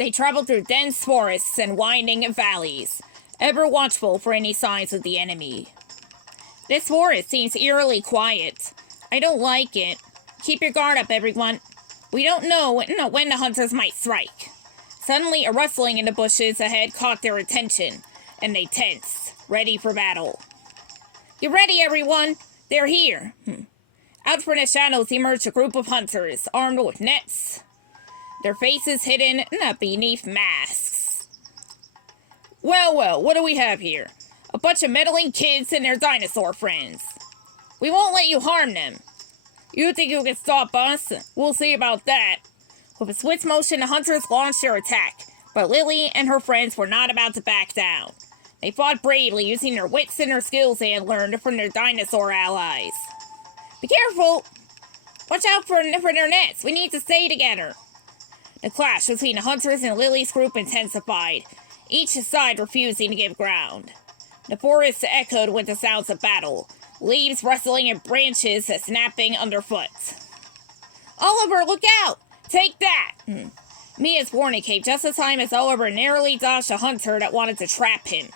They travel through dense forests and winding valleys, ever watchful for any signs of the enemy. This forest seems eerily quiet. I don't like it. Keep your guard up, everyone. We don't know when the hunters might strike. Suddenly, a rustling in the bushes ahead caught their attention, and they tensed, ready for battle. Get ready, everyone! They're here! Out from the shadows emerged a group of hunters, armed with nets, their faces hidden beneath masks. Well, what do we have here? A bunch of meddling kids and their dinosaur friends. We won't let you harm them. You think you can stop us? We'll see about that. With a swift motion, the hunters launched their attack, but Lily and her friends were not about to back down. They fought bravely, using their wits and their skills they had learned from their dinosaur allies. Be careful! Watch out for their nets. We need to stay together. The clash between the hunters and Lily's group intensified, each side refusing to give ground. The forest echoed with the sounds of battle, leaves rustling and branches snapping underfoot. Oliver, look out! Take that! Mia's warning came just in time as Oliver narrowly dodged a hunter that wanted to trap him.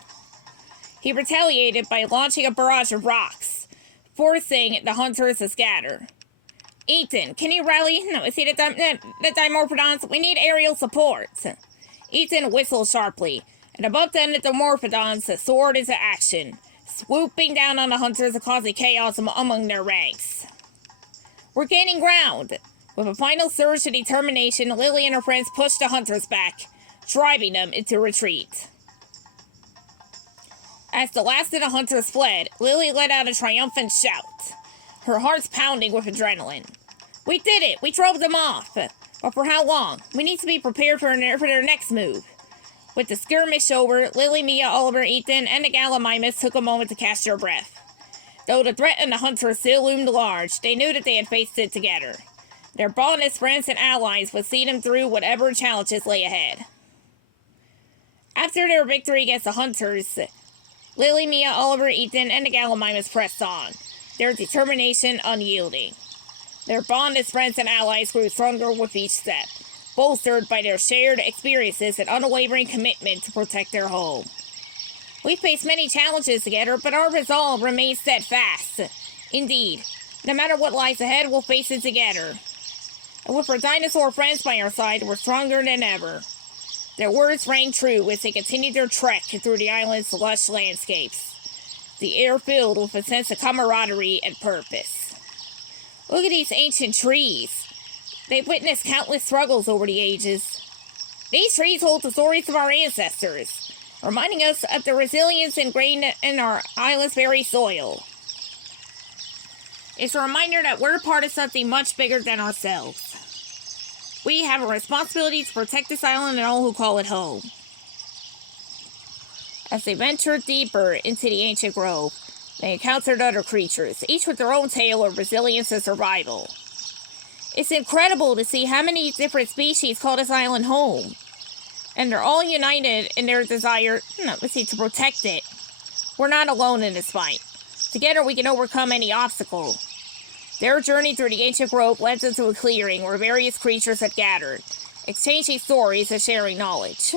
He retaliated by launching a barrage of rocks, forcing the hunters to scatter. Ethan, can you rally? See the Dimorphodons? We need aerial support. Ethan whistled sharply, and above them the Dimorphodons soared into action, swooping down on the hunters and causing chaos among their ranks. We're gaining ground. With a final surge of determination, Lily and her friends pushed the hunters back, driving them into retreat. As the last of the hunters fled, Lily let out a triumphant shout, her heart pounding with adrenaline. We did it! We drove them off! But for how long? We need to be prepared for their next move. With the skirmish over, Lily, Mia, Oliver, Ethan, and the Gallimimus took a moment to catch their breath. Though the threat and the hunters still loomed large, they knew that they had faced it together. Their bond as friends and allies would see them through whatever challenges lay ahead. After their victory against the hunters, Lily, Mia, Oliver, Ethan, and the Gallimimus pressed on, their determination unyielding. Their bond as friends and allies grew stronger with each step, bolstered by their shared experiences and unwavering commitment to protect their home. We faced many challenges together, but our resolve remains steadfast. Indeed, no matter what lies ahead, we'll face it together. And with our dinosaur friends by our side, we're stronger than ever. Their words rang true as they continued their trek through the island's lush landscapes, the air filled with a sense of camaraderie and purpose. Look at these ancient trees. They've witnessed countless struggles over the ages. These trees hold the stories of our ancestors, reminding us of the resilience ingrained in our island's very soil. It's a reminder that we're part of something much bigger than ourselves. We have a responsibility to protect this island and all who call it home. As they ventured deeper into the ancient grove, they encountered other creatures, each with their own tale of resilience and survival. It's incredible to see how many different species call this island home. And they're all united in their desire, to protect it. We're not alone in this fight. Together we can overcome any obstacle. Their journey through the ancient grove led them to a clearing where various creatures had gathered, exchanging stories and sharing knowledge.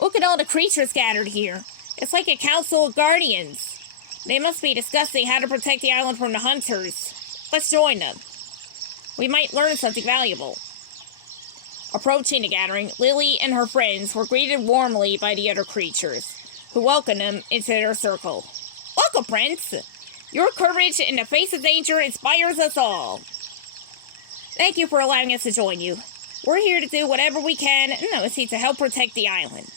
Look at all the creatures gathered here. It's like a council of guardians. They must be discussing how to protect the island from the hunters. Let's join them. We might learn something valuable. Approaching the gathering, Lily and her friends were greeted warmly by the other creatures, who welcomed them into their circle. Welcome, Prince! Your courage in the face of danger inspires us all. Thank you for allowing us to join you. We're here to do whatever we can, to help protect the island.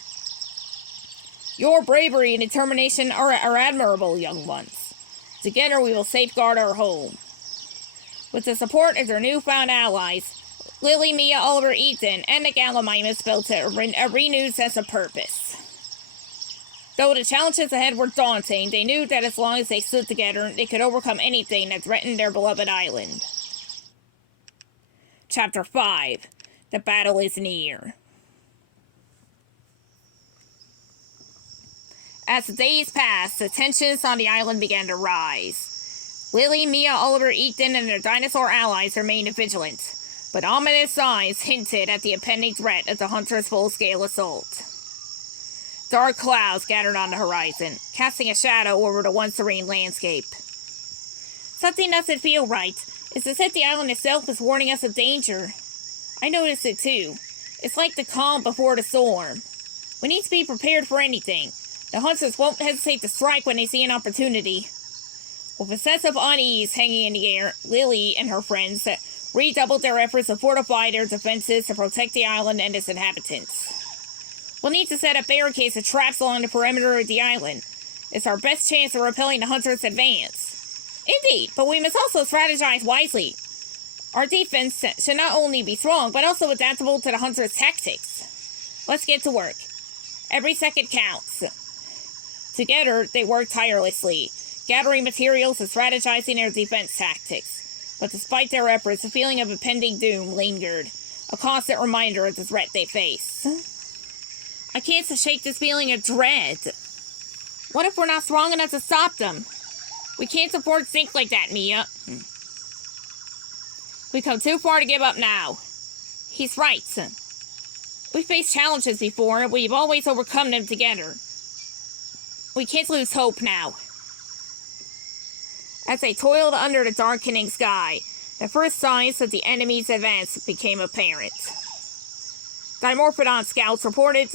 Your bravery and determination are admirable, young ones. Together we will safeguard our home. With the support of their newfound allies, Lily, Mia, Oliver, Ethan, and the Gallimimus built a renewed sense of purpose. Though the challenges ahead were daunting, they knew that as long as they stood together, they could overcome anything that threatened their beloved island. Chapter 5. The battle is near. As the days passed, the tensions on the island began to rise. Lily, Mia, Oliver, Ethan, and their dinosaur allies remained vigilant, but ominous signs hinted at the impending threat of the hunters' full-scale assault. Dark clouds gathered on the horizon, casting a shadow over the once serene landscape. Something doesn't feel right. It's as if the island itself is warning us of danger. I noticed it too. It's like the calm before the storm. We need to be prepared for anything. The hunters won't hesitate to strike when they see an opportunity. With a sense of unease hanging in the air, Lily and her friends redoubled their efforts to fortify their defenses to protect the island and its inhabitants. We'll need to set up barricades and traps along the perimeter of the island. It's our best chance of repelling the hunters' advance. Indeed, but we must also strategize wisely. Our defense should not only be strong, but also adaptable to the hunters' tactics. Let's get to work. Every second counts. Together, they worked tirelessly, gathering materials and strategizing their defense tactics. But despite their efforts, a feeling of impending doom lingered, a constant reminder of the threat they face. I can't shake this feeling of dread. What if we're not strong enough to stop them? We can't afford to think like that, Mia. We've come too far to give up now. He's right. We've faced challenges before, and we've always overcome them together. We can't lose hope now. As they toiled under the darkening sky, the first signs of the enemy's advance became apparent. Dimorphodon scouts reported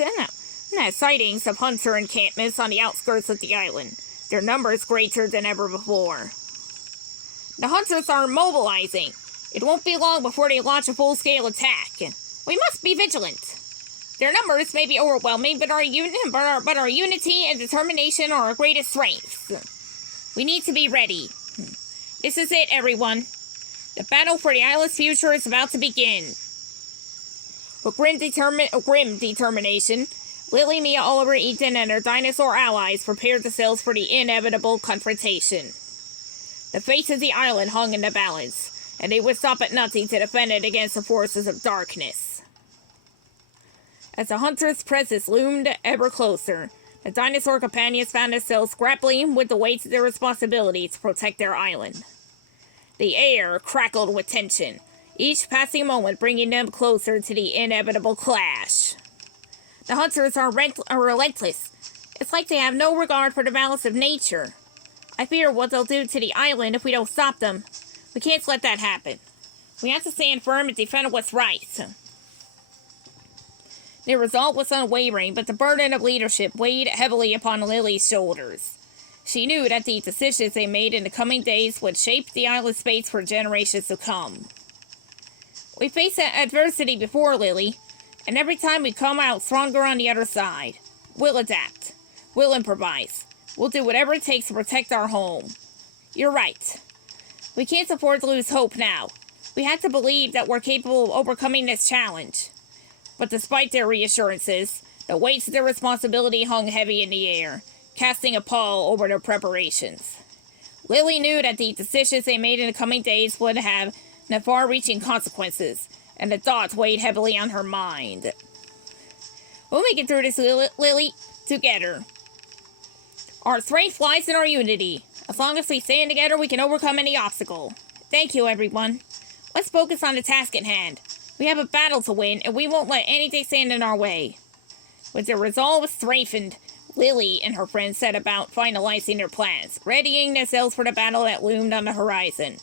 sightings of hunter encampments on the outskirts of the island, their numbers greater than ever before. The hunters are mobilizing. It won't be long before they launch a full-scale attack. We must be vigilant. Their numbers may be overwhelming, but our unity and determination are our greatest strengths. We need to be ready. This is it, everyone. The battle for the island's future is about to begin. With grim determination, Lily, Mia, Oliver, Ethan, and their dinosaur allies prepared themselves for the inevitable confrontation. The fate of the island hung in the balance, and they would stop at nothing to defend it against the forces of darkness. As the hunter's presence loomed ever closer, the dinosaur companions found themselves grappling with the weight of their responsibility to protect their island. The air crackled with tension, each passing moment bringing them closer to the inevitable clash. The hunters are relentless. It's like they have no regard for the balance of nature. I fear what they'll do to the island if we don't stop them. We can't let that happen. We have to stand firm and defend what's right. Their resolve was unwavering, but the burden of leadership weighed heavily upon Lily's shoulders. She knew that the decisions they made in the coming days would shape the island's fate for generations to come. We faced adversity before, Lily, and every time we come out stronger on the other side. We'll adapt. We'll improvise. We'll do whatever it takes to protect our home. You're right. We can't afford to lose hope now. We have to believe that we're capable of overcoming this challenge. But despite their reassurances, the weight of their responsibility hung heavy in the air, casting a pall over their preparations. Lily knew that the decisions they made in the coming days would have far-reaching consequences, and the thoughts weighed heavily on her mind. We'll make it through this, Lily, together. Our strength lies in our unity. As long as we stand together, we can overcome any obstacle. Thank you, everyone. Let's focus on the task at hand. We have a battle to win, and we won't let anything stand in our way. With their resolve strengthened, Lily and her friends set about finalizing their plans, readying themselves for the battle that loomed on the horizon.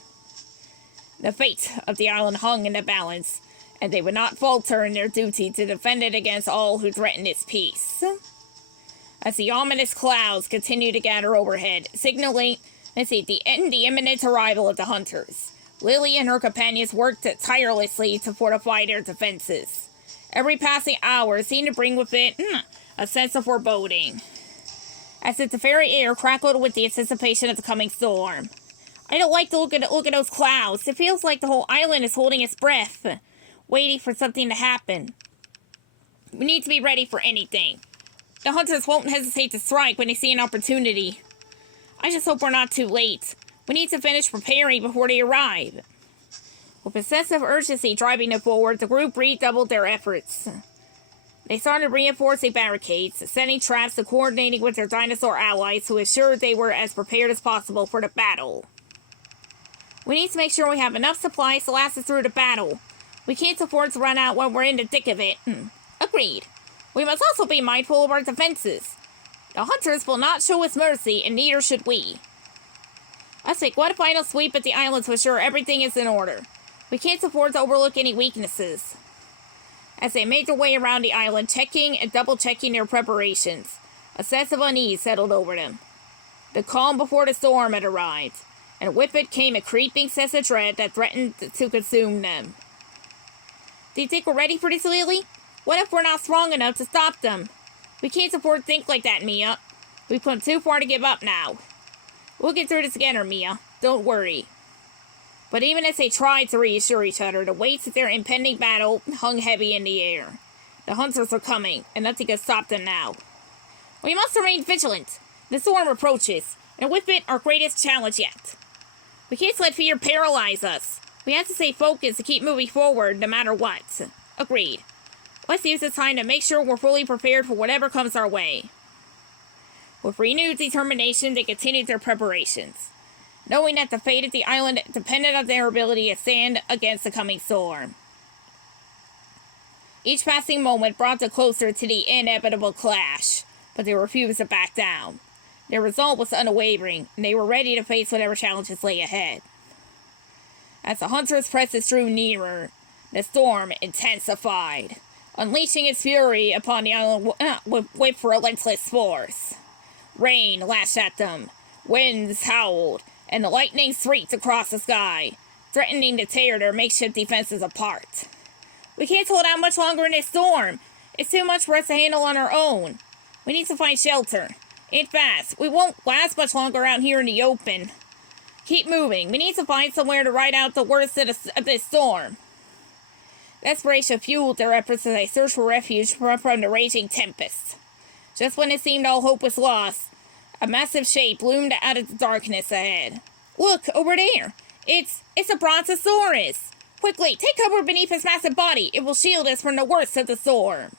The fate of the island hung in the balance, and they would not falter in their duty to defend it against all who threatened its peace. As the ominous clouds continued to gather overhead, signaling the imminent arrival of the hunters, Lily and her companions worked tirelessly to fortify their defenses. Every passing hour seemed to bring with it a sense of foreboding, as if the very air crackled with the anticipation of the coming storm. I don't like to look at those clouds. It feels like the whole island is holding its breath, waiting for something to happen. We need to be ready for anything. The hunters won't hesitate to strike when they see an opportunity. I just hope we're not too late. We need to finish preparing before they arrive. With a sense of urgency driving them forward, the group redoubled their efforts. They started reinforcing barricades, setting traps, and coordinating with their dinosaur allies who assured they were as prepared as possible for the battle. We need to make sure we have enough supplies to last us through the battle. We can't afford to run out when we're in the thick of it. Agreed. We must also be mindful of our defenses. The hunters will not show us mercy, and neither should we. Let's take one final sweep at the island to ensure everything is in order. We can't afford to overlook any weaknesses. As they made their way around the island, checking and double-checking their preparations, a sense of unease settled over them. The calm before the storm had arrived, and with it came a creeping sense of dread that threatened to consume them. Do you think we're ready for this, Lily? What if we're not strong enough to stop them? We can't afford to think like that, Mia. We've come too far to give up now. We'll get through this together, Mia. Don't worry. But even as they tried to reassure each other, the weight of their impending battle hung heavy in the air. The hunters were coming, and nothing could stop them now. We must remain vigilant. The storm approaches, and with it, our greatest challenge yet. We can't let fear paralyze us. We have to stay focused and keep moving forward no matter what. Agreed. Let's use this time to make sure we're fully prepared for whatever comes our way. With renewed determination, they continued their preparations, knowing that the fate of the island depended on their ability to stand against the coming storm. Each passing moment brought them closer to the inevitable clash, but they refused to back down. Their resolve was unwavering, and they were ready to face whatever challenges lay ahead. As the hunters' presence drew nearer, the storm intensified, unleashing its fury upon the island with relentless force. Rain lashed at them, winds howled, and the lightning streaked across the sky, threatening to tear their makeshift defenses apart. We can't hold out much longer in this storm. It's too much for us to handle on our own. We need to find shelter. And fast. We won't last much longer out here in the open. Keep moving. We need to find somewhere to ride out the worst of this storm. Desperation fueled their efforts as they searched for refuge from the raging tempest. Just when it seemed all hope was lost, a massive shape loomed out of the darkness ahead. Look, over there! It's a brontosaurus! Quickly, take cover beneath its massive body. It will shield us from the worst of the storm.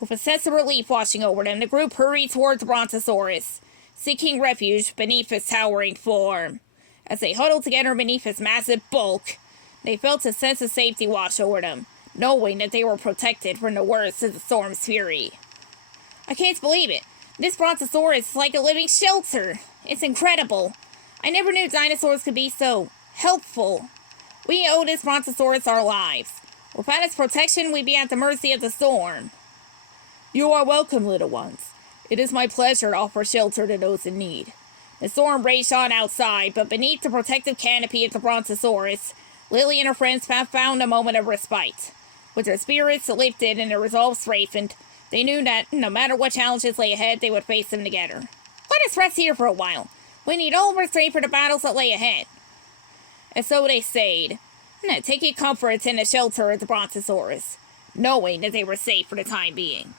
With a sense of relief washing over them, the group hurried towards the brontosaurus, seeking refuge beneath its towering form. As they huddled together beneath its massive bulk, they felt a sense of safety wash over them, knowing that they were protected from the worst of the storm's fury. I can't believe it. This brontosaurus is like a living shelter. It's incredible. I never knew dinosaurs could be so helpful. We owe this brontosaurus our lives. Without its protection, we'd be at the mercy of the storm. You are welcome, little ones. It is my pleasure to offer shelter to those in need. The storm raged on outside, but beneath the protective canopy of the brontosaurus, Lily and her friends found a moment of respite. With their spirits lifted and their resolve strengthened, they knew that no matter what challenges lay ahead, they would face them together. Let us rest here for a while. We need all of our strength for the battles that lay ahead. And so they stayed, taking comfort in the shelter of the brontosaurus, knowing that they were safe for the time being.